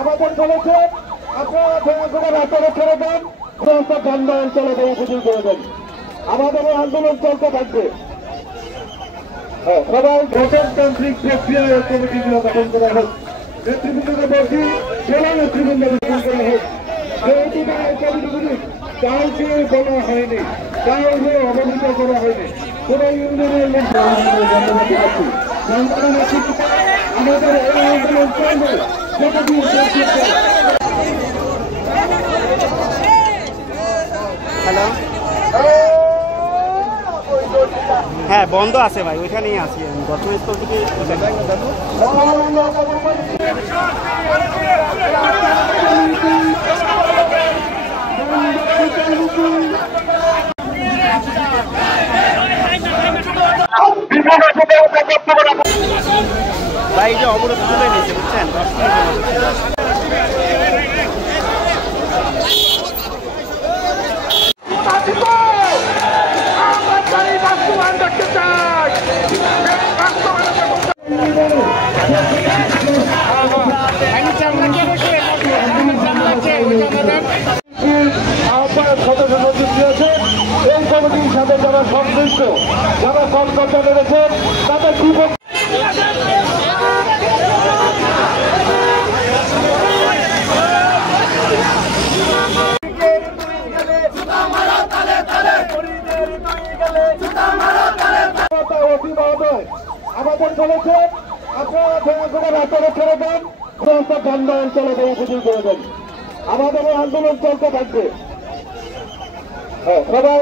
আমাদের বলেছেন আপনারা দয়া করে রাস্তা ছেড়ে দেন, রাস্তা বন্ধ অঞ্চলে উপযোগ করে দেন। আমাদের এই আন্দোলন চলতে থাকবে। সবাই গঠনতান্ত্রিক প্রক্রিয়ায় কমিটিগুলো গঠন করা হোক, নেতৃবৃন্দকে বলছি জেলা নেতৃবৃন্দ গঠন করা হোক। যেহেতু এই কমিটিগুলি কাউকে বলা হয়নি, কাউকে অবহিত করা হয়নি, কোন ইউনিয়নের আমাদের এই আন্দোলন চলবে যতদিন হ্যালো, হ্যাঁ বন্ধ আছে ভাই, ওইখানেই আছি আমি ঘটনাস্থল থেকে। ভাই যে অবরোধ তুলে নিয়েছে বুঝছেন, 10 মিনিট। এই কমিটির সাথে যারা সংশ্লিষ্ট, যারা সংকল্প রয়েছেন তাদের বিপক্ষ আমাদের বলেছেন আপনারা দয়া করে রাস্তা ছেড়ে দেন, রাস্তা বন্ধ অঞ্চলে উপযোগ করে দেন। আমাদের এই আন্দোলন চলতে থাকবে। সবাই